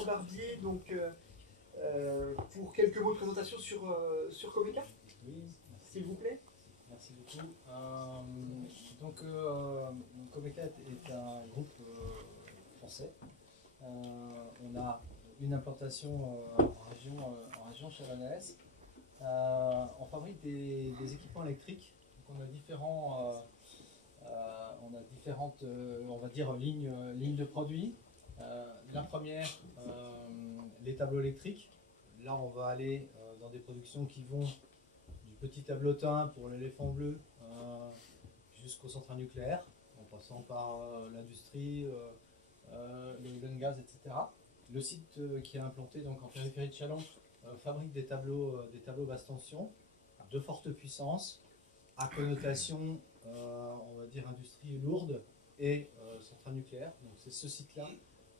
Bertrand Barbier, donc, pour quelques mots de présentation sur Comeca. Oui, S'il vous plaît. merci beaucoup. Comeca est un groupe français. On a une implantation en région chalonnaise. On fabrique des équipements électriques. Donc on a différentes, on va dire, lignes de produits. La première, les tableaux électriques. Là, on va aller dans des productions qui vont du petit tableautin pour l'éléphant bleu jusqu'aux centrales nucléaires, en passant par l'industrie, le oil and gas, etc. Le site qui est implanté donc en périphérie de Châlons fabrique des tableaux basse tension de forte puissance, à connotation, on va dire, industrie lourde et centrale nucléaire. Donc c'est ce site-là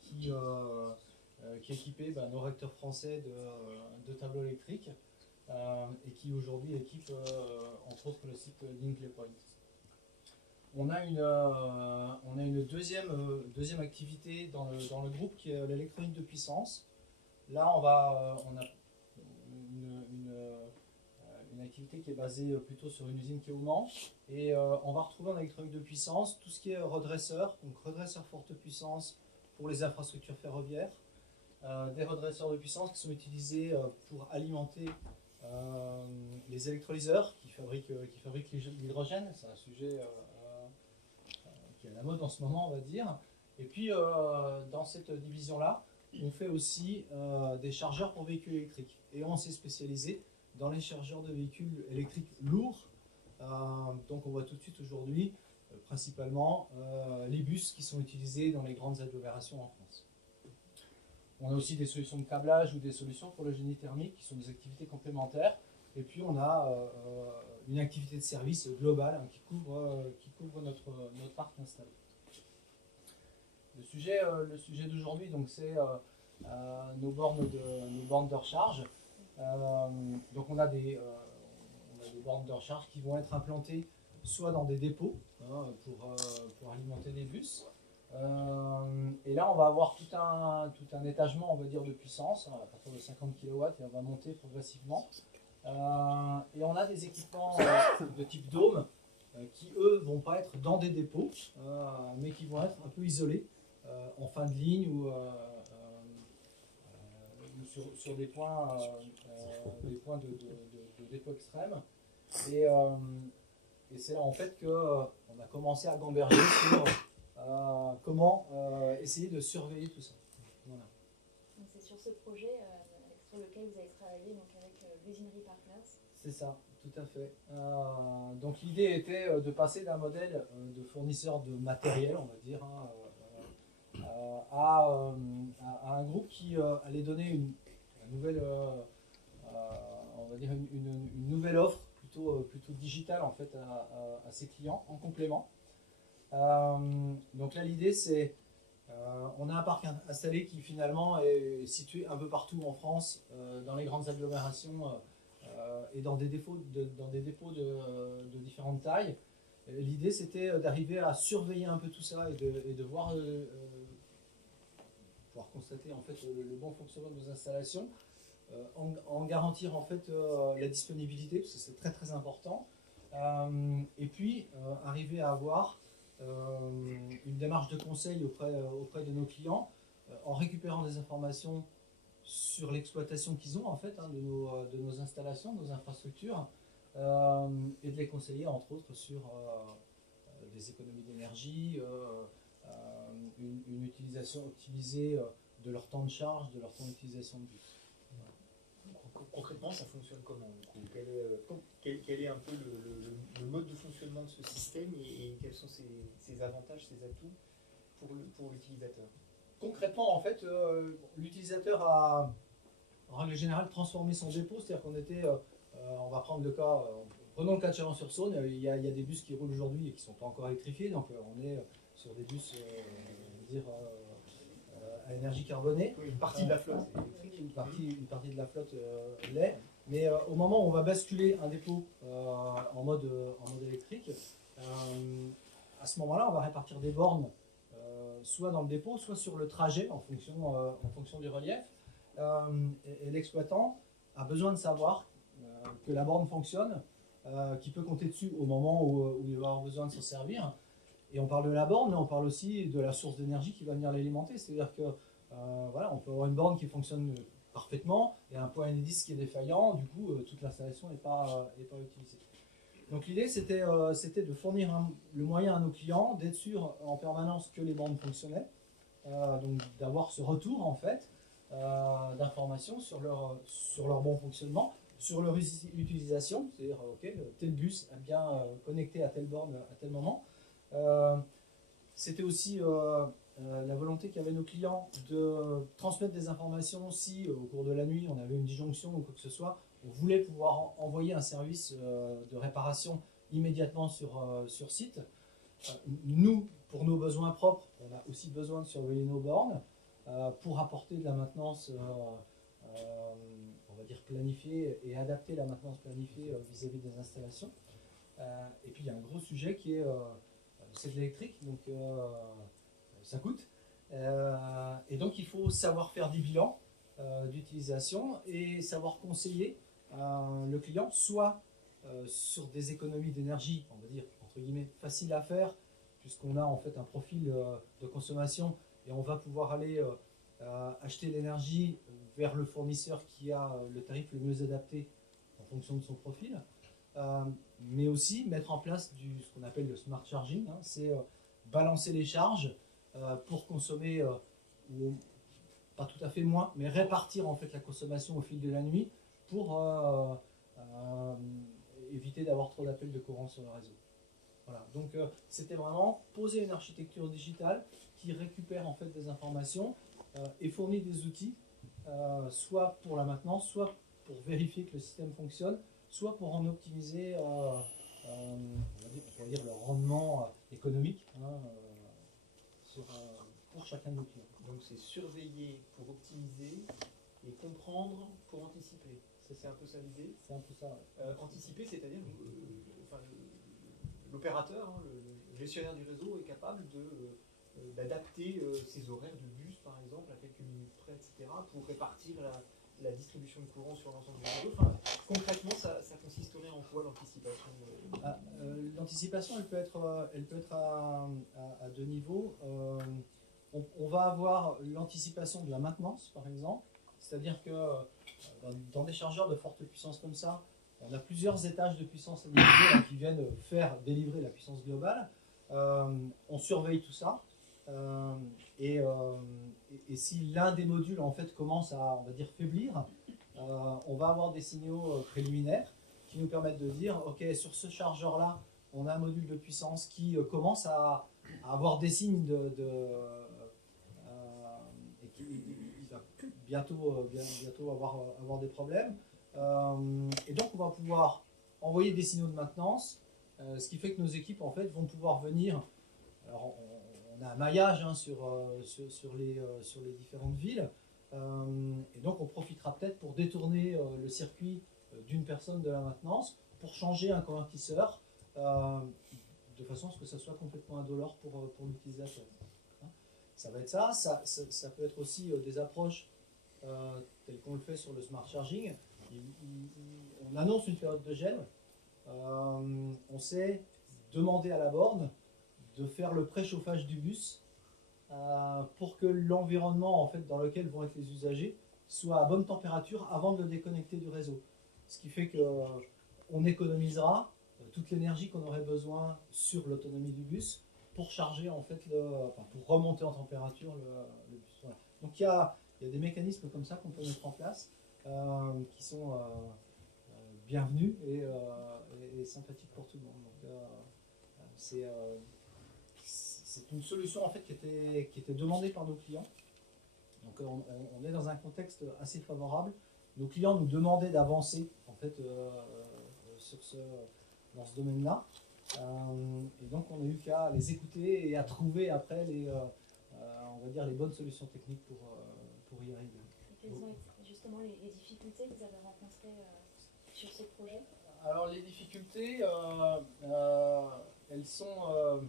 qui est équipé nos réacteurs français de tableaux électriques et qui aujourd'hui équipe entre autres le site d'Hinkley Point. On a une deuxième activité dans le groupe qui est l'électronique de puissance. Là, on a une activité qui est basée plutôt sur une usine qui est au Mans. Et on va retrouver en électronique de puissance tout ce qui est redresseur, donc redresseur forte puissance pour les infrastructures ferroviaires, des redresseurs de puissance qui sont utilisés pour alimenter les électrolyseurs qui fabriquent l'hydrogène. C'est un sujet qui est à la mode en ce moment, on va dire. Et puis, dans cette division-là, on fait aussi des chargeurs pour véhicules électriques. Et on s'est spécialisé dans les chargeurs de véhicules électriques lourds. Donc, on voit tout de suite aujourd'hui, principalement, les bus qui sont utilisés dans les grandes agglomérations en France. On a aussi des solutions de câblage ou des solutions pour le génie thermique qui sont des activités complémentaires. Et puis, on a une activité de service globale qui couvre notre parc installé. Le sujet d'aujourd'hui, donc, c'est nos bornes de recharge. Donc, on a des bornes de recharge qui vont être implantées soit dans des dépôts pour alimenter des bus. Et là, on va avoir tout un étagement, on va dire, de puissance à partir de 50 kW et on va monter progressivement. Et on a des équipements de type dôme qui, eux, vont pas être dans des dépôts, mais qui vont être un peu isolés en fin de ligne ou sur des points de dépôt extrême. Et c'est là, en fait, qu'on a commencé à gamberger sur comment essayer de surveiller tout ça. Voilà. C'est sur ce projet sur lequel vous avez travaillé donc avec l'usinerie Partners. C'est ça, tout à fait. Donc l'idée était de passer d'un modèle de fournisseur de matériel, on va dire, à un groupe qui allait donner une nouvelle, on va dire une nouvelle offre plutôt digitale en fait à ses clients en complément. Donc là l'idée c'est on a un parc installé qui finalement est situé un peu partout en France, dans les grandes agglomérations et dans des dépôts de différentes tailles. L'idée c'était d'arriver à surveiller un peu tout ça et de voir pouvoir constater en fait le bon fonctionnement de nos installations, en garantir en fait la disponibilité parce que c'est très très important, et puis arriver à avoir une démarche de conseil auprès de nos clients en récupérant des informations sur l'exploitation qu'ils ont en fait de nos installations, de nos infrastructures, et de les conseiller entre autres sur des économies d'énergie, une utilisation optimisée de leur temps de charge, de leur temps d'utilisation de bus. Concrètement, ça fonctionne comment du coup quel est un peu le mode de fonctionnement de ce système et quels sont ses avantages, ses atouts pour l'utilisateur? Concrètement, en fait, l'utilisateur a, en règle générale, transformé son dépôt. C'est-à-dire qu'on était, on va prendre le cas, prenons le cas de Chalon-sur-Saône, il y a des bus qui roulent aujourd'hui et qui ne sont pas encore électrifiés, donc on est sur des bus, à énergie carbonée. Oui, une partie de la flotte est électrique. Une partie de la flotte l'est, mais au moment où on va basculer un dépôt en mode électrique, à ce moment-là, on va répartir des bornes soit dans le dépôt, soit sur le trajet en fonction du relief. Et l'exploitant a besoin de savoir que la borne fonctionne, qu'il peut compter dessus au moment où il va avoir besoin de s'en servir. Et on parle de la borne, mais on parle aussi de la source d'énergie qui va venir l'alimenter. C'est-à-dire que voilà, on peut avoir une borne qui fonctionne parfaitement et un point Enedis qui est défaillant, du coup toute l'installation n'est pas utilisée. Donc l'idée c'était de fournir le moyen à nos clients d'être sûr en permanence que les bornes fonctionnaient, donc d'avoir ce retour en fait d'informations sur leur bon fonctionnement, sur leur utilisation, c'est-à-dire ok, tel bus a bien connecté à telle borne à tel moment. C'était aussi la volonté qu'avaient nos clients de transmettre des informations si au cours de la nuit on avait une disjonction ou quoi que ce soit, on voulait pouvoir envoyer un service de réparation immédiatement sur site. Nous, pour nos besoins propres, on a aussi besoin de surveiller nos bornes pour apporter de la maintenance, on va dire planifiée et adapter la maintenance planifiée vis-à-vis des installations. Et puis il y a un gros sujet qui est c'est de l'électrique, donc ça coûte. Et donc il faut savoir faire des bilans d'utilisation et savoir conseiller le client, soit sur des économies d'énergie, on va dire entre guillemets faciles à faire, puisqu'on a en fait un profil de consommation et on va pouvoir aller acheter l'énergie vers le fournisseur qui a le tarif le mieux adapté en fonction de son profil. Mais aussi mettre en place ce qu'on appelle le smart charging, hein, c'est balancer les charges pour consommer, ou, pas tout à fait moins, mais répartir en fait la consommation au fil de la nuit pour éviter d'avoir trop d'appels de courant sur le réseau. Voilà. Donc c'était vraiment poser une architecture digitale qui récupère en fait des informations et fournit des outils, soit pour la maintenance, soit pour vérifier que le système fonctionne, soit pour en optimiser on va dire le rendement économique hein, pour chacun de nos clients. Donc c'est surveiller pour optimiser et comprendre pour anticiper. C'est un peu ça l'idée. C'est un peu ça. Ouais. Anticiper, c'est-à-dire l'opérateur, hein, le gestionnaire du réseau est capable d'adapter ses horaires de bus, par exemple, à quelques minutes près, etc., pour répartir la distribution de courant sur l'ensemble du réseau. Enfin, concrètement, ça consisterait en quoi l'anticipation L'anticipation, elle peut être à deux niveaux. On va avoir l'anticipation de la maintenance, par exemple. C'est-à-dire que dans des chargeurs de forte puissance comme ça, on a plusieurs étages de puissance individuelle qui viennent faire délivrer la puissance globale. On surveille tout ça. Et si l'un des modules en fait commence à, on va dire, faiblir, on va avoir des signaux préliminaires qui nous permettent de dire ok, sur ce chargeur là on a un module de puissance qui commence à avoir des signes et qui va bientôt avoir des problèmes, et donc on va pouvoir envoyer des signaux de maintenance, ce qui fait que nos équipes en fait vont pouvoir venir. Alors on a un maillage hein, sur les différentes villes, et donc on profitera peut-être pour détourner le circuit d'une personne de la maintenance pour changer un convertisseur de façon à ce que ça soit complètement indolore pour l'utilisateur. Ça va être ça peut être aussi des approches telles qu'on le fait sur le smart charging. On annonce une période de gel, on sait demander à la borne de faire le préchauffage du bus pour que l'environnement en fait, dans lequel vont être les usagers soit à bonne température avant de le déconnecter du réseau. Ce qui fait qu'on économisera toute l'énergie qu'on aurait besoin sur l'autonomie du bus pour charger en fait pour remonter en température le bus. Voilà. Donc il y a des mécanismes comme ça qu'on peut mettre en place qui sont bienvenus et sympathiques pour tout le monde. Donc c'est une solution en fait qui était demandée par nos clients. Donc on est dans un contexte assez favorable. Nos clients nous demandaient d'avancer en fait dans ce domaine-là. Et donc on a eu qu'à les écouter et à trouver après on va dire les bonnes solutions techniques pour y arriver. Et quelles sont justement les difficultés que vous avez rencontrées sur ce projet? Alors les difficultés, elles sont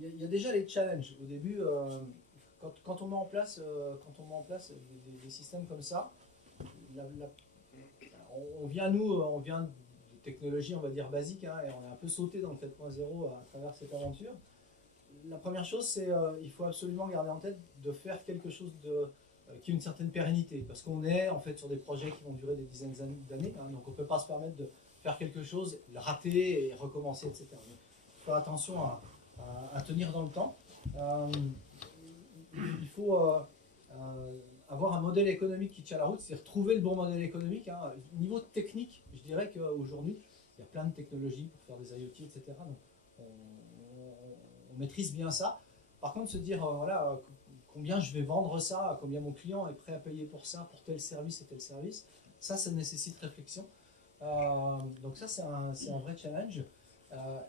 il y a déjà les challenges. Au début, quand on met en place, des systèmes comme ça, on vient de technologies, on va dire basiques, hein, et on a un peu sauté dans le 4.0 à travers cette aventure. La première chose, c'est il faut absolument garder en tête de faire quelque chose qui a une certaine pérennité, parce qu'on est en fait sur des projets qui vont durer des dizaines d'années, hein, donc on ne peut pas se permettre de faire quelque chose, le rater et recommencer, etc. Donc, il faut faire attention à tenir dans le temps. Il faut avoir un modèle économique qui tient la route, c'est-à-dire trouver le bon modèle économique. Hein. Niveau technique, je dirais qu'aujourd'hui, il y a plein de technologies pour faire des IoT, etc. Donc, on maîtrise bien ça. Par contre, se dire, voilà, combien je vais vendre ça, combien mon client est prêt à payer pour ça, pour tel service et tel service, ça nécessite réflexion. Donc ça, c'est un vrai challenge.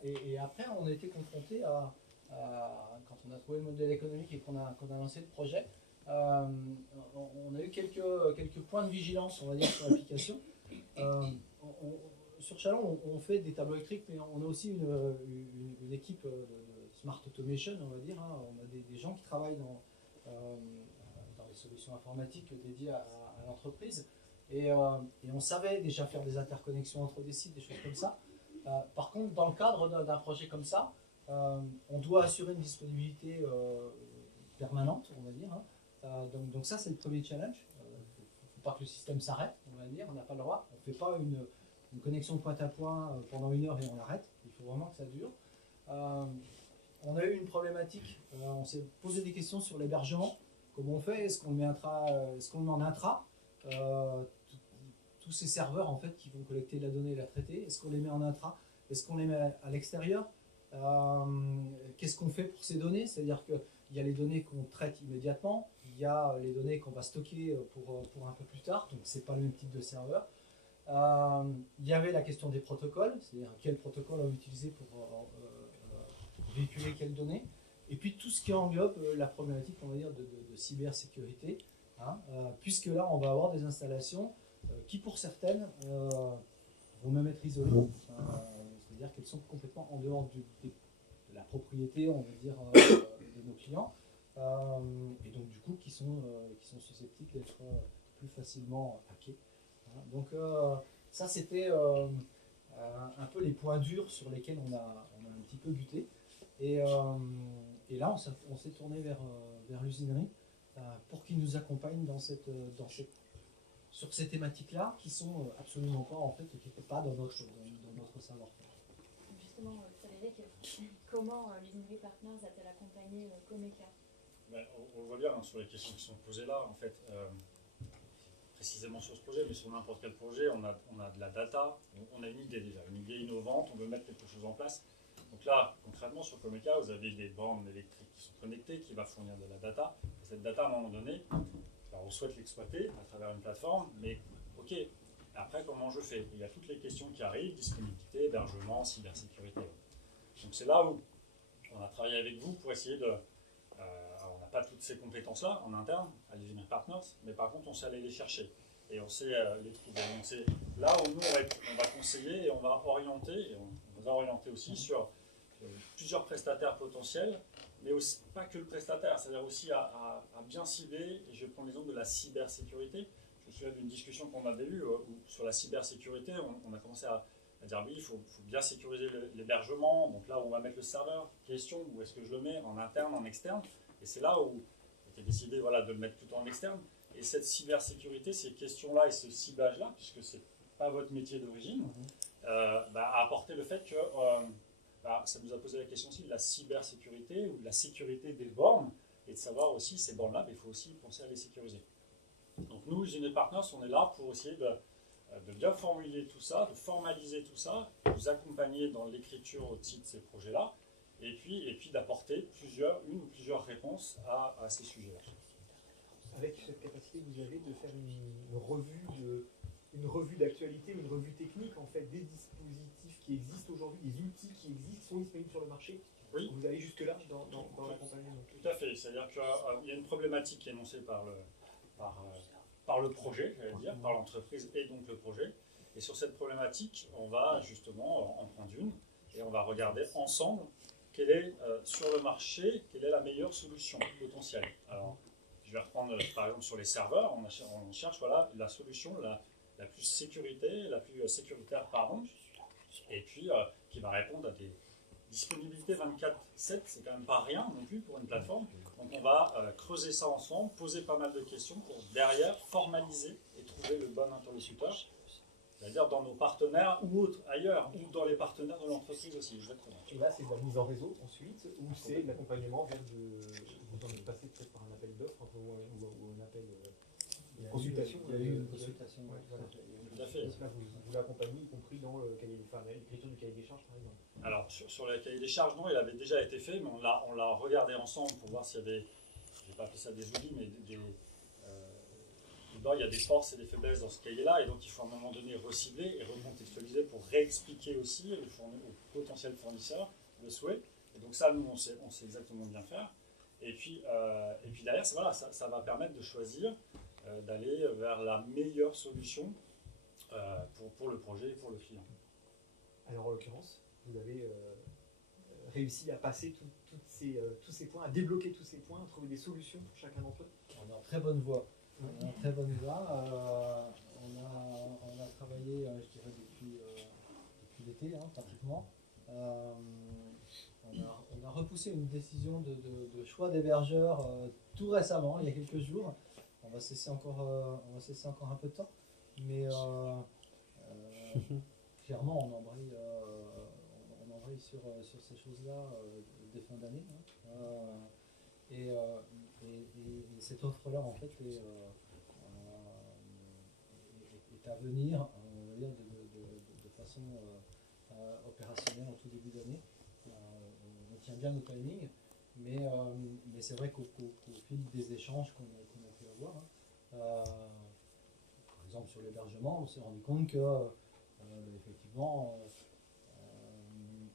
Et après, on a été confronté quand on a trouvé le modèle économique et qu'on a lancé le projet, on a eu quelques points de vigilance, on va dire, sur l'application. Sur Chalon, on fait des tableaux électriques, mais on a aussi une équipe de Smart Automation, on va dire. Hein. On a des gens qui travaillent dans les solutions informatiques dédiées à l'entreprise. Et on savait déjà faire des interconnexions entre des sites, des choses comme ça. Par contre, dans le cadre d'un projet comme ça, on doit assurer une disponibilité permanente, on va dire. Hein. Donc ça, c'est le premier challenge. Il ne faut pas que le système s'arrête, on va dire. On n'a pas le droit. On ne fait pas une connexion point à point pendant 1 heure et on l'arrête. Il faut vraiment que ça dure. On a eu une problématique. On s'est posé des questions sur l'hébergement. Comment on fait? Est-ce qu'on le met en intra? Tous ces serveurs en fait qui vont collecter la donnée et la traiter, est-ce qu'on les met en intra? Est-ce qu'on les met à l'extérieur? Qu'est-ce qu'on fait pour ces données? C'est-à-dire qu'il y a les données qu'on traite immédiatement, il y a les données qu'on va stocker pour un peu plus tard, donc c'est pas le même type de serveur. Il y avait la question des protocoles, c'est-à-dire quel protocole on va utiliser pour véhiculer quelles données, et puis tout ce qui englobe la problématique, on va dire, de cybersécurité, hein, puisque là on va avoir des installations qui pour certaines vont même être isolées, c'est-à-dire qu'elles sont complètement en dehors de la propriété, on va dire, de nos clients, et donc du coup qui sont susceptibles d'être plus facilement hackés. Hein. Donc ça c'était un peu les points durs sur lesquels on a un petit peu buté, et là on s'est tourné vers l'usinerie pour qu'ils nous accompagnent sur ces thématiques-là qui sont absolument pas, en fait, qui n'étaient pas dans notre savoir-faire. Justement, Frédéric, comment l'Usinerie Partners a-t-elle accompagné Comeca? On voit bien hein, sur les questions qui sont posées là, en fait, précisément sur ce projet, mais sur n'importe quel projet, on a de la data, on a une idée déjà, une idée innovante, on veut mettre quelque chose en place. Donc là, concrètement, sur Comeca, vous avez des bornes électriques qui sont connectées, qui va fournir de la data. Et cette data, à un moment donné, alors on souhaite l'exploiter à travers une plateforme, mais ok, après comment je fais? Il y a toutes les questions qui arrivent, disponibilité, hébergement, cybersécurité. Donc c'est là où on a travaillé avec vous pour essayer de... alors on n'a pas toutes ces compétences-là en interne, à l'Usinerie Partners, mais par contre on sait aller les chercher et on sait les trouver. Donc c'est là où nous on va conseiller et on va orienter, et on vous a orienté aussi sur plusieurs prestataires potentiels, mais aussi, pas que le prestataire, c'est-à-dire aussi à bien cibler, et je vais prendre l'exemple de la cybersécurité. Je me souviens d'une discussion qu'on avait eue où sur la cybersécurité, on a commencé à dire oui, il faut bien sécuriser l'hébergement, donc là où on va mettre le serveur, question, où est-ce que je le mets, en interne, en externe, et c'est là où j'ai décidé voilà, de le mettre plutôt en externe, et cette cybersécurité, ces questions-là et ce ciblage-là, puisque c'est pas votre métier d'origine, a apporté le fait que ça nous a posé la question aussi de la cybersécurité ou de la sécurité des bornes et de savoir aussi ces bornes-là, il faut aussi penser à les sécuriser. Donc nous, Usinerie Partners, on est là pour essayer de bien formuler tout ça, de formaliser tout ça, de vous accompagner dans l'écriture aussi de ces projets-là, et puis d'apporter une ou plusieurs réponses à ces sujets-là. Avec cette capacité que vous avez de faire une revue d'actualité, une revue technique, en fait, des dispositifs qui existent aujourd'hui, des outils qui existent, qui sont disponibles sur le marché. Oui. Vous allez jusque-là dans l'accompagnement. Tout à fait. C'est-à-dire qu'il y a une problématique qui est énoncée par le projet, j'allais dire, par l'entreprise et donc le projet. Et sur cette problématique, on va justement en prendre une et on va regarder ensemble quelle est sur le marché, quelle est la meilleure solution potentielle. Alors, je vais reprendre par exemple sur les serveurs, on cherche voilà, la solution la plus sécuritaire, pardon, et puis qui va répondre à des disponibilités 24/7, c'est quand même pas rien non plus pour une plateforme. Donc on va creuser ça ensemble, poser pas mal de questions pour derrière formaliser et trouver le bon interlocuteur, c'est-à-dire dans nos partenaires ou autres ailleurs, ou dans les partenaires de l'entreprise aussi, exactement. Et là, c'est de la mise en réseau ensuite, ou c'est de l'accompagnement vers vous en êtes passé peut-être par un appel d'offres ou un appel de consultation. Il y a eu une consultation. Ouais, voilà. Tout à fait. Donc là, vous l'accompagnez, y compris dans l'écriture du cahier des charges, par exemple. Alors sur le cahier des charges, non, il avait déjà été fait, mais on l'a regardé ensemble pour voir s'il y avait, je vais pas appeler ça des oublis, mais dedans, il y a des forces et des faiblesses dans ce cahier-là, et donc il faut à un moment donné recibler et recontextualiser pour réexpliquer aussi aux potentiels fournisseurs le souhait. Et donc ça, nous, on sait exactement bien faire. Et puis derrière, voilà, ça va permettre de choisir, d'aller vers la meilleure solution pour le projet et pour le client. Alors en l'occurrence, vous avez réussi à passer tous ces points, à débloquer tous ces points, à trouver des solutions pour chacun d'entre eux. On est en très bonne voie. On est en très bonne voie. On a travaillé, je dirais, depuis l'été, hein, pratiquement. On a repoussé une décision de choix d'hébergeur tout récemment, il y a quelques jours. On va cesser encore un peu de temps. Mais clairement, on embraye sur ces choses-là dès fin d'année. Hein. Et cette offre-là, en fait, est à venir, on va dire, de façon opérationnelle en tout début d'année. On tient bien nos timings, mais c'est vrai qu'au fil des échanges qu'on a pu avoir, hein, par exemple sur l'hébergement, on s'est rendu compte que effectivement,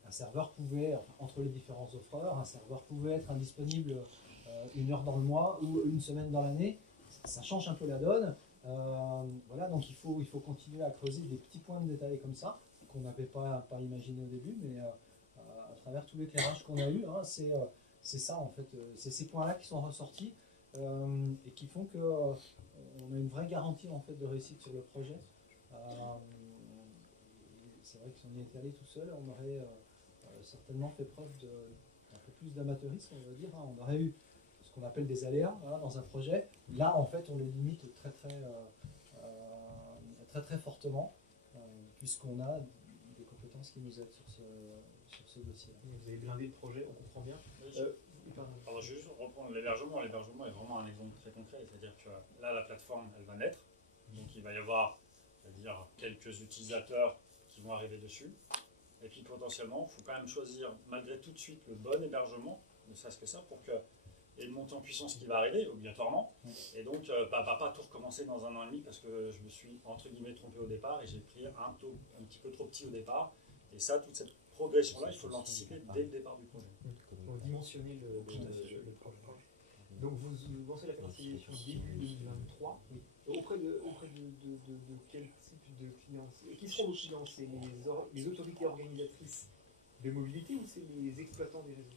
un serveur pouvait, entre les différents offreurs, un serveur pouvait être indisponible une heure dans le mois ou une semaine dans l'année. Ça change un peu la donne. Voilà, donc il faut continuer à creuser des petits points de détail comme ça, qu'on n'avait pas imaginé au début, mais à travers tout l'éclairage qu'on a eu, hein, c'est ça en fait, c'est ces points-là qui sont ressortis et qui font que on a une vraie garantie en fait de réussite sur le projet. C'est vrai que si on y était allé tout seul, on aurait certainement fait preuve d'un peu plus d'amateurisme, on va dire. Hein. On aurait eu ce qu'on appelle des aléas, voilà, dans un projet. Là, en fait, on les limite très fortement, puisqu'on a des compétences qui nous aident sur ce dossier. Vous avez blindé le projet, on comprend bien. Alors, je vais juste reprendre l'hébergement. L'hébergement est vraiment un exemple très concret, c'est-à-dire que là, la plateforme, elle va naître, donc il va y avoir, c'est-à-dire quelques utilisateurs qui vont arriver dessus, et puis potentiellement, il faut quand même choisir malgré tout de suite le bon hébergement, ne serait-ce que ça, pour que et une montée en puissance qui va arriver obligatoirement, et donc pas tout recommencer dans 1 an et demi parce que je me suis entre guillemets trompé au départ et j'ai pris un petit peu trop petit au départ, et ça, toute cette progression là, il faut l'anticiper dès le départ du projet. Donc dimensionner le projet. Donc vous lancez la commercialisation début 2023 auprès de quel type de clients? Qui seront vos clients? C'est les autorités organisatrices de mobilité ou c'est les exploitants des réseaux?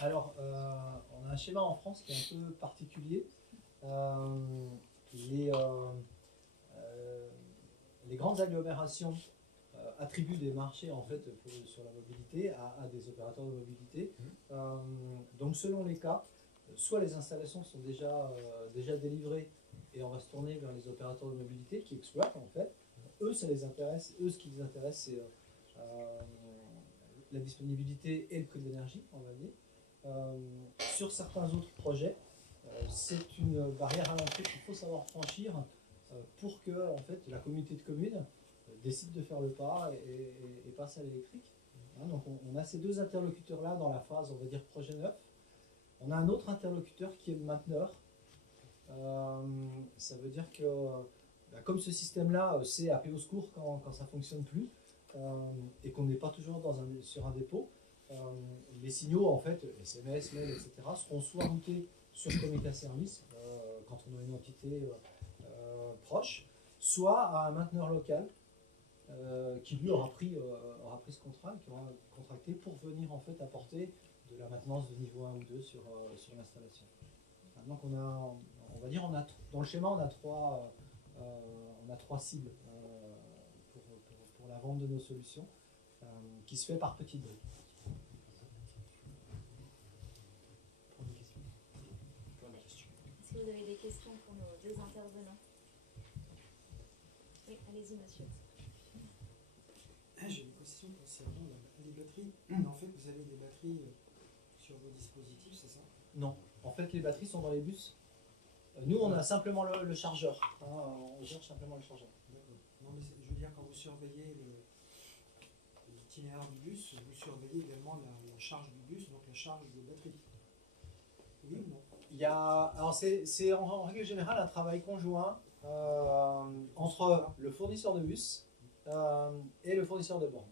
Alors, on a un schéma en France qui est un peu particulier. Les grandes agglomérations attribuent des marchés en fait sur la mobilité à des opérateurs de mobilité. Donc, selon les cas, soit les installations sont déjà délivrées et on va se tourner vers les opérateurs de mobilité qui exploitent en fait. Eux, ça les intéresse. Eux, ce qui les intéresse, c'est la disponibilité et le prix de l'énergie, on va dire. Sur certains autres projets, c'est une barrière à l'entrée qu'il faut savoir franchir pour que en fait, la communauté de communes décide de faire le pas et passe à l'électrique. Hein, donc on a ces deux interlocuteurs-là dans la phase, on va dire, projet neuf. On a un autre interlocuteur qui est le mainteneur. Ça veut dire que comme ce système-là, c'est appelé au secours quand ça ne fonctionne plus et qu'on n'est pas toujours sur un dépôt, les signaux, en fait, SMS, mail, etc., seront soit routés sur Communica Service quand on a une entité proche, soit à un mainteneur local qui lui aura pris ce contrat et qui aura contracté pour venir en fait apporter de la maintenance de niveau 1 ou 2 sur l'installation. Maintenant qu'on a, on va dire, dans le schéma, on a trois cibles pour la vente de nos solutions, qui se fait par petits briques. Est-ce que vous avez des questions pour nos deux intervenants? Oui, allez-y, monsieur. J'ai une question concernant les batteries. En fait, vous avez des batteries sur vos dispositifs, c'est ça? Non. En fait, les batteries sont dans les bus. Nous, on a simplement le chargeur. On gère simplement le chargeur. D'accord. Non, mais je veux dire, quand vous surveillez l'itinéraire du bus, vous surveillez également la charge du bus, donc la charge des batteries. Oui ou non? Alors c'est en règle générale un travail conjoint entre le fournisseur de bus et le fournisseur de bornes.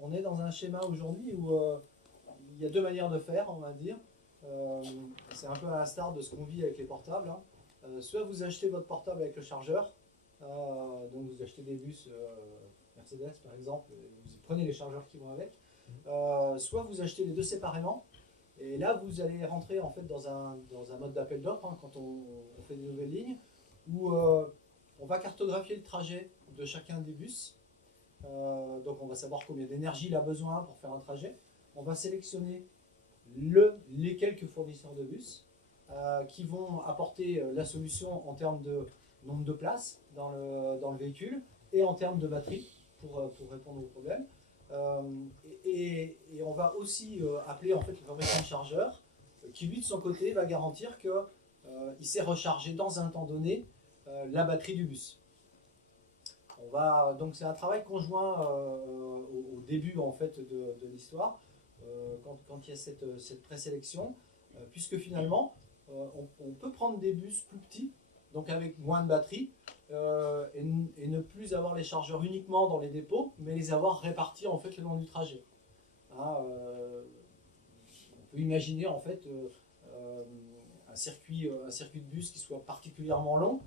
On est dans un schéma aujourd'hui où il y a deux manières de faire, on va dire. C'est un peu à l'instar de ce qu'on vit avec les portables. Soit vous achetez votre portable avec le chargeur, donc vous achetez des bus Mercedes par exemple, et vous prenez les chargeurs qui vont avec. Soit vous achetez les deux séparément. Et là, vous allez rentrer en fait dans un mode d'appel d'offres quand on fait des nouvelles lignes où on va cartographier le trajet de chacun des bus. Donc on va savoir combien d'énergie il a besoin pour faire un trajet. On va sélectionner les quelques fournisseurs de bus qui vont apporter la solution en termes de nombre de places dans le véhicule et en termes de batterie pour répondre aux problèmes. Et on va aussi appeler en fait le fabricant de chargeur qui lui de son côté va garantir qu'il sait recharger dans un temps donné la batterie du bus. Donc c'est un travail conjoint au début en fait de l'histoire quand il y a cette présélection puisque finalement on peut prendre des bus plus petits donc avec moins de batterie et ne plus avoir les chargeurs uniquement dans les dépôts, mais les avoir répartis en fait le long du trajet. On peut imaginer en fait un circuit de bus qui soit particulièrement long.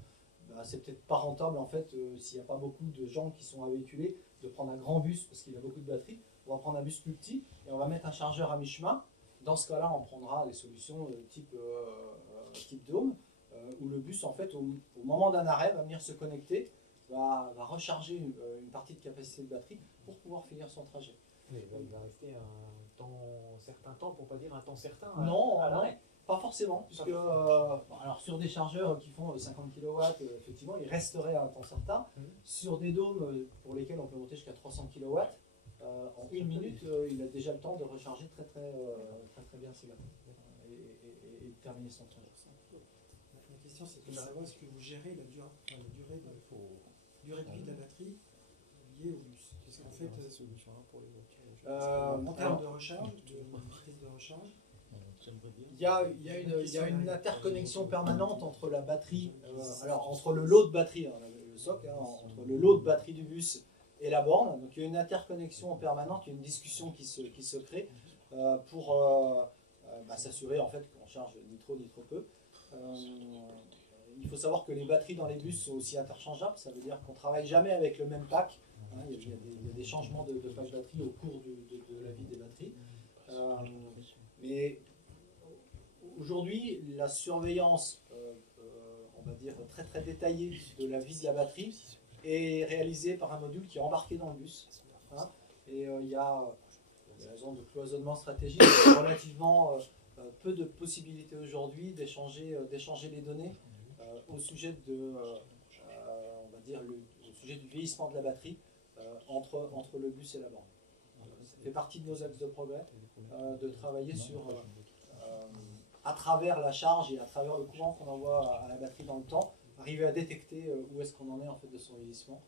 C'est peut-être pas rentable en fait s'il n'y a pas beaucoup de gens qui sont à véhiculer de prendre un grand bus parce qu'il a beaucoup de batterie. On va prendre un bus plus petit et on va mettre un chargeur à mi-chemin. Dans ce cas-là, on prendra des solutions type Dôme. Où le bus, en fait, au moment d'un arrêt, va venir se connecter, va recharger une partie de capacité de batterie pour pouvoir finir son trajet. Mais il va rester un certain temps, pour ne pas dire un temps certain. Non, pas forcément. Puisque, alors sur des chargeurs qui font 50 kW, effectivement, il resterait un temps certain. Sur des dômes pour lesquels on peut monter jusqu'à 300 kW, en une minute, il a déjà le temps de recharger très bien ses batteries et de terminer son trajet. La question, c'est de savoir est-ce que vous gérez la durée de vie de la batterie liée au bus. Parce qu'en fait, en termes de recharge, de vitesse de recharge, il y a une interconnexion permanente entre la batterie, entre le lot de batterie, le SOC, entre le lot de batterie du bus et la borne. Donc il y a une interconnexion permanente, il y a une discussion qui se crée pour s'assurer en fait qu'on charge ni trop ni trop peu. Il faut savoir que les batteries dans les bus sont aussi interchangeables, ça veut dire qu'on ne travaille jamais avec le même pack. Il y a des changements de pack batterie au cours de la vie des batteries. Mais aujourd'hui, la surveillance, on va dire très détaillée de la vie de la batterie est réalisée par un module qui est embarqué dans le bus. Et il y a des raisons de cloisonnement stratégique, relativement peu de possibilités aujourd'hui d'échanger les données au sujet au sujet du vieillissement de la batterie entre le bus et la borne. Ça fait partie de nos axes de progrès de travailler sur à travers la charge et à travers le courant qu'on envoie à la batterie dans le temps, arriver à détecter où est-ce qu'on en est en fait de son vieillissement.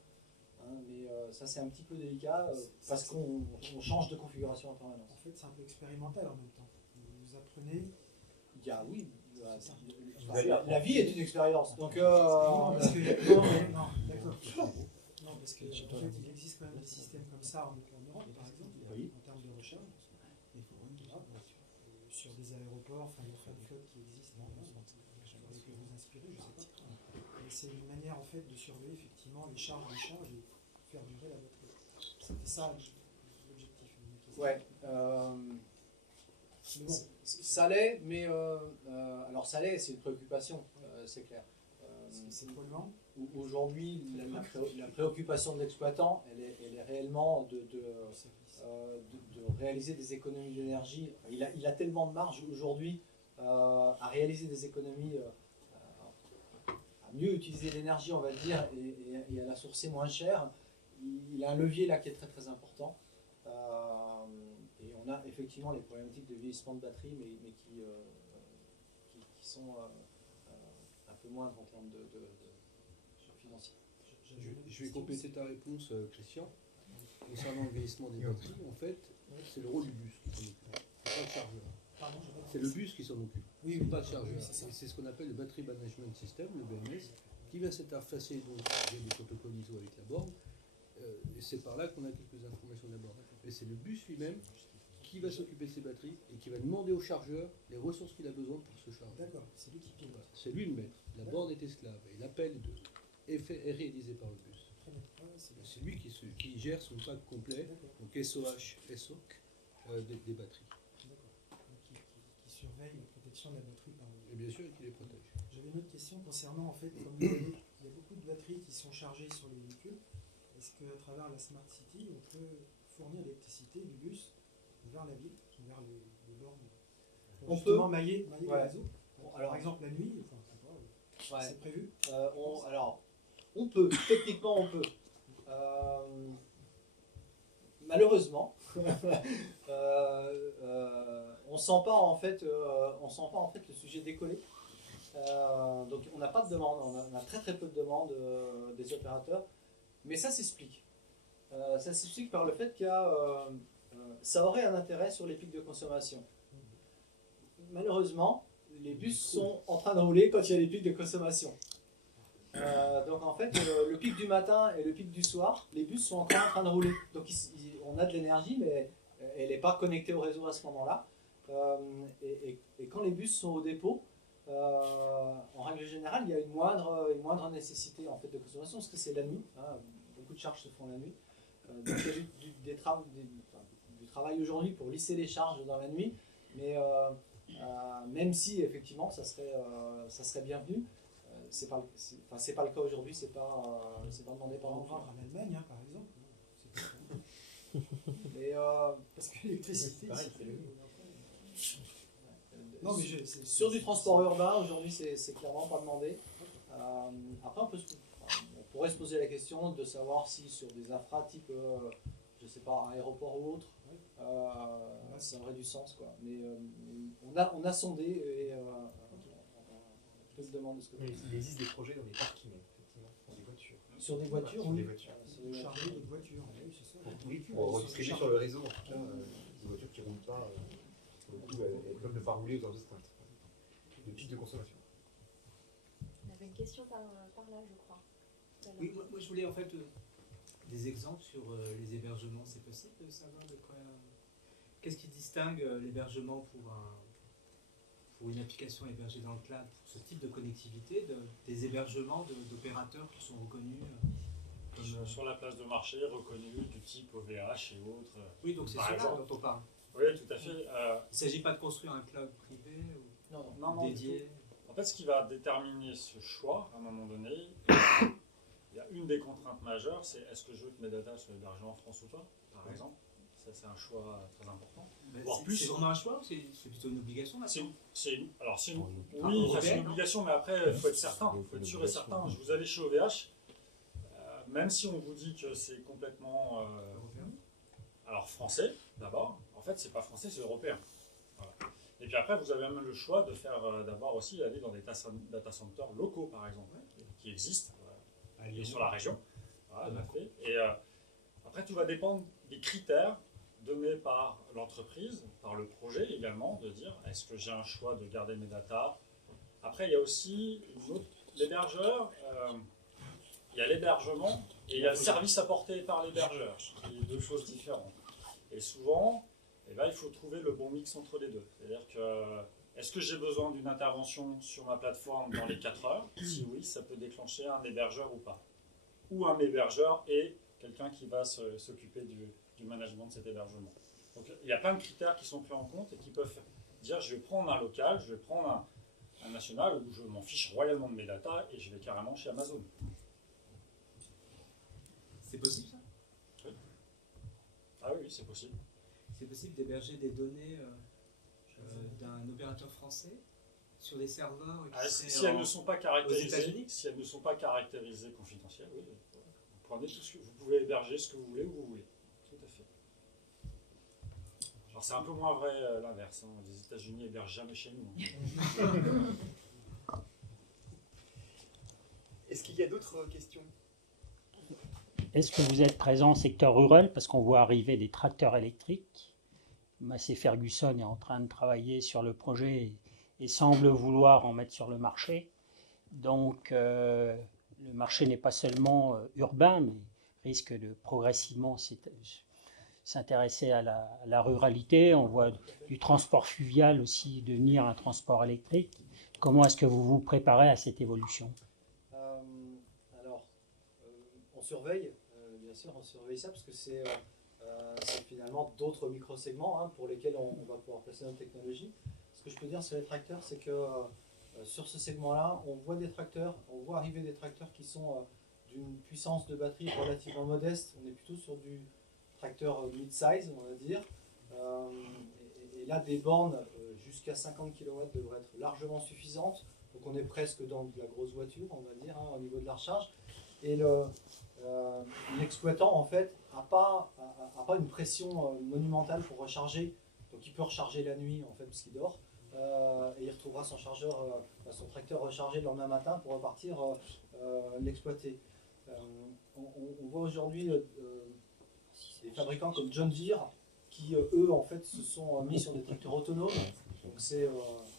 Mais ça c'est un petit peu délicat parce qu'on change de configuration en permanence. En fait, c'est un peu expérimental en même temps. Vous apprenez. La vie est une expérience. Donc, d'accord. Non, parce que en fait, il existe quand même des systèmes comme ça en Europe, par exemple, en termes de recharge. Sur des aéroports, enfin, il y a plein de flottes qui existent. J'aimerais que vous inspirez, je ne sais pas. Et c'est une manière en fait de surveiller effectivement les charges et faire durer la batterie. C'était ça l'objectif. Ouais. Mais bon, Ça l'est, mais alors ça l'est, c'est une préoccupation, c'est clair. c'est polluant. Aujourd'hui, la préoccupation de l'exploitant, elle est réellement de réaliser des économies d'énergie. Il a tellement de marge aujourd'hui à réaliser des économies, à mieux utiliser l'énergie, on va dire, et à la sourcer moins cher. Il a un levier là qui est très très important. Et on a effectivement les problématiques de vieillissement de batterie, mais qui sont un peu moindres en termes de financiers. Je vais compléter ta réponse, Christian. Concernant le vieillissement des batteries, en fait, c'est le rôle du bus qui s'en occupe. C'est pas le chargeur. Pardon, C'est le bus qui s'en occupe. Oui, C'est pas le chargeur. oui, c'est ça. Et c'est ce qu'on appelle le Battery Management System, le BMS, qui va s'interfacer donc via des protocoles ISO avec la borne. Et c'est par là qu'on a quelques informations de la borne. Et c'est le bus lui-même qui va s'occuper de ses batteries et qui va demander au chargeur les ressources qu'il a besoin pour se charger. D'accord, c'est lui qui pilote. C'est lui le maître. La borne est esclave. Et l'appel est réalisé par le bus. Très bien. Ouais, c'est bien. C'est lui qui gère son pack complet, D'accord. donc SOH, SOC, des batteries. D'accord. Donc, qui surveille la protection de la batterie par le. Et bien sûr, qui les protège. J'avais une autre question concernant, en fait, comme vous voyez, il y a beaucoup de batteries qui sont chargées sur les véhicules. Est-ce qu'à travers la Smart City, on peut fournir l'électricité du bus vers la ville, vers les bornes pour On justement peut. mailler Ouais. le réseau? Bon, Par alors, exemple, la nuit, enfin, je sais pas, ouais. c'est prévu? Alors, on peut, techniquement on peut. Malheureusement, on sent pas en fait, le sujet décoller. Donc on n'a pas de demande, on a très très peu de demandes des opérateurs, mais ça s'explique. Ça s'explique par le fait qu'il y a, ça aurait un intérêt sur les pics de consommation. Malheureusement, les bus sont en train de rouler quand il y a des pics de consommation. Donc en fait, le pic du matin et le pic du soir, les bus sont encore en train de rouler. Donc on a de l'énergie, mais elle n'est pas connectée au réseau à ce moment-là. Et quand les bus sont au dépôt, en règle générale, il y a une moindre nécessité en fait, de consommation, parce que c'est la nuit. Hein, beaucoup de charges se font la nuit. Donc il y a du travail aujourd'hui pour lisser les charges dans la nuit, mais même si effectivement ça serait bienvenu, c'est pas le cas aujourd'hui, c'est pas demandé par On l'enfant. en Allemagne, hein, par exemple. C'est pas Mais parce que l'électricité, pareil, c'est c'est le- Non, mais sur du transport urbain, aujourd'hui, c'est clairement pas demandé. Après, on pourrait se poser la question de savoir si sur des infras type, je sais pas, aéroport ou autre, ça aurait du sens, quoi. Mais on a sondé et on se demande de ce que Mais il existe des projets dans les parkings, effectivement, pour des voitures. sur des voitures, Sur oui. des voitures. Sur des voitures. charger d'autres voitures. Oui, c'est ça. Oui, pour redistribuer sur le réseau, en tout cas, des voitures qui ne roulent pas, pour le coup, elles peuvent ne pas rouler aux heures de sprint. De pics de consommation. On avait une question par là, je crois. tout à l'heure. Oui, moi je voulais en fait des exemples sur les hébergements. C'est possible de savoir de quoi. Qu'est-ce qui distingue l'hébergement pour une application hébergée dans le cloud, pour ce type de connectivité, des hébergements d'opérateurs qui sont reconnus comme. Sur la place de marché, reconnue du type OVH et autres. Oui, donc c'est Par cela exemple. dont on parle. Oui, tout à fait. Il ne s'agit pas de construire un cloud privé Non, ou non. Non, du dédié. tout. En fait, ce qui va déterminer ce choix, à un moment donné, il y a une des contraintes majeures, c'est est-ce que je veux que mes data soient hébergées en France ou pas, par exemple. Ça, c'est un choix très important. Voire plus. C'est vraiment un choix ou c'est plutôt une obligation maintenant? Oui, c'est européenne, une obligation, mais après, il faut être certain, il faut être sûr et certain. Je vous allez chez OVH, même si on vous dit que c'est complètement alors français, d'abord, en fait, c'est pas français, c'est européen. Voilà. Et puis après, vous avez même le choix de d'avoir aussi aller dans des data centers locaux, par exemple, qui existent et sur la région. Voilà, tout à fait. Et après, tout va dépendre des critères donnés par l'entreprise, par le projet également, de dire est-ce que j'ai un choix de garder mes datas. Après, il y a aussi l'hébergeur, il y a l'hébergement et il y a le service apporté par l'hébergeur, qui est deux choses différentes. Et souvent, eh ben, il faut trouver le bon mix entre les deux. C'est-à-dire que, est-ce que j'ai besoin d'une intervention sur ma plateforme dans les 4 heures? Si oui, ça peut déclencher un hébergeur ou pas. Ou un hébergeur et quelqu'un qui va s'occuper du management de cet hébergement. Donc, il y a plein de critères qui sont pris en compte et qui peuvent dire je vais prendre un local, je vais prendre un national où je m'en fiche royalement de mes datas et je vais carrément chez Amazon. C'est possible ça? Ah oui, c'est possible. C'est possible d'héberger des données d'un opérateur français sur des serveurs qui Ah, seraient si elles ne sont pas caractérisées, États-Unis si elles ne sont pas caractérisées confidentielles, oui, vous prenez tout ce que vous pouvez héberger ce que vous voulez où vous voulez. Tout à fait. Alors c'est un peu moins vrai l'inverse. Hein. Les États-Unis hébergent jamais chez nous. Hein. Est-ce qu'il y a d'autres questions? Est-ce que vous êtes présent au secteur rural parce qu'on voit arriver des tracteurs électriques? Massey Ferguson est en train de travailler sur le projet et semble vouloir en mettre sur le marché. Donc le marché n'est pas seulement urbain, mais risque de progressivement s'intéresser à la ruralité. On voit du transport fluvial aussi devenir un transport électrique. Comment est-ce que vous vous préparez à cette évolution? Alors, on surveille, bien sûr, on surveille ça parce que c'est finalement d'autres micro-segments hein, pour lesquels on va pouvoir placer notre technologie. Ce que je peux dire sur les tracteurs, c'est que sur ce segment-là, on voit arriver des tracteurs qui sont d'une puissance de batterie relativement modeste. On est plutôt sur du tracteur mid-size, on va dire. Et là, des bornes jusqu'à 50 kW devraient être largement suffisantes. Donc on est presque dans de la grosse voiture, on va dire, hein, au niveau de la recharge. Et l'exploitant, en fait, n'a pas une pression monumentale pour recharger. Donc il peut recharger la nuit, en fait, parce qu'il dort. Et il retrouvera son tracteur rechargé le lendemain matin pour repartir l'exploiter. On voit aujourd'hui des fabricants comme John Deere qui, eux, en fait, se sont mis sur des tracteurs autonomes. Donc il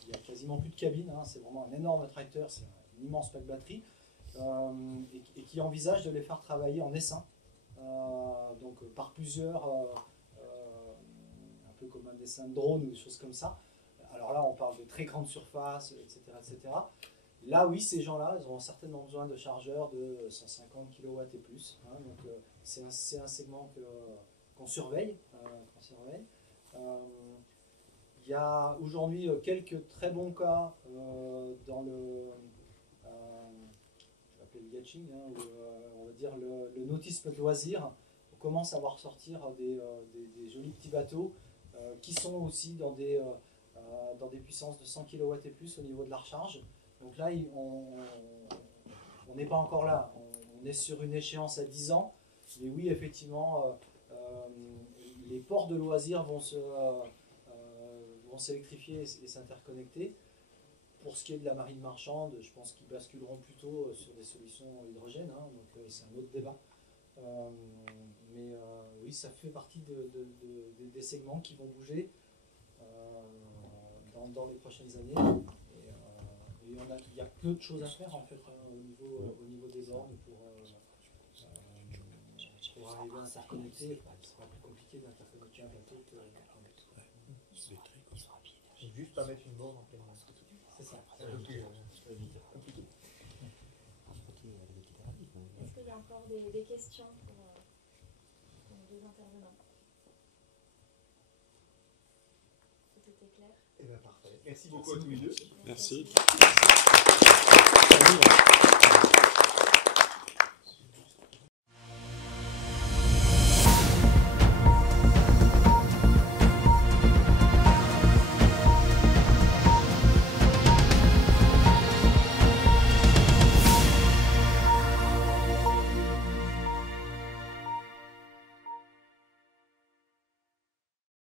n'y a quasiment plus de cabine, hein, c'est vraiment un énorme tracteur, c'est un immense pack batterie, et qui envisagent de les faire travailler en essaim, donc par plusieurs, un peu comme un dessin de drone ou des choses comme ça. Alors là, on parle de très grandes surfaces, etc., etc. Là, oui, ces gens-là, ils auront certainement besoin de chargeurs de 150 kW et plus. Hein, donc, c'est un segment qu'on surveille. Il y a aujourd'hui quelques très bons cas dans le yachting, hein, ou on va dire le nautisme de loisir. On commence à voir sortir des jolis petits bateaux qui sont aussi dans des puissances de 100 kW et plus au niveau de la recharge. Donc là, on n'est pas encore là. On est sur une échéance à 10 ans. Mais oui, effectivement, les ports de loisirs vont s'électrifier et s'interconnecter. Pour ce qui est de la marine marchande, je pense qu'ils basculeront plutôt sur des solutions hydrogène. Hein, donc c'est un autre débat. Mais oui, ça fait partie des segments qui vont bouger dans les prochaines années. Et il y a peu de choses à faire en fait au niveau des bornes pour arriver à interconnecter. C'est pas plus compliqué d'interconnecter un bateau que juste pas mettre une borne en pleine main. c'est ça. C'est un peu plus compliqué. Est-ce qu'il y a encore des questions pour nos deux intervenants? Tout était clair? Eh bien, parfait. Merci beaucoup à tous les deux. Merci. Merci.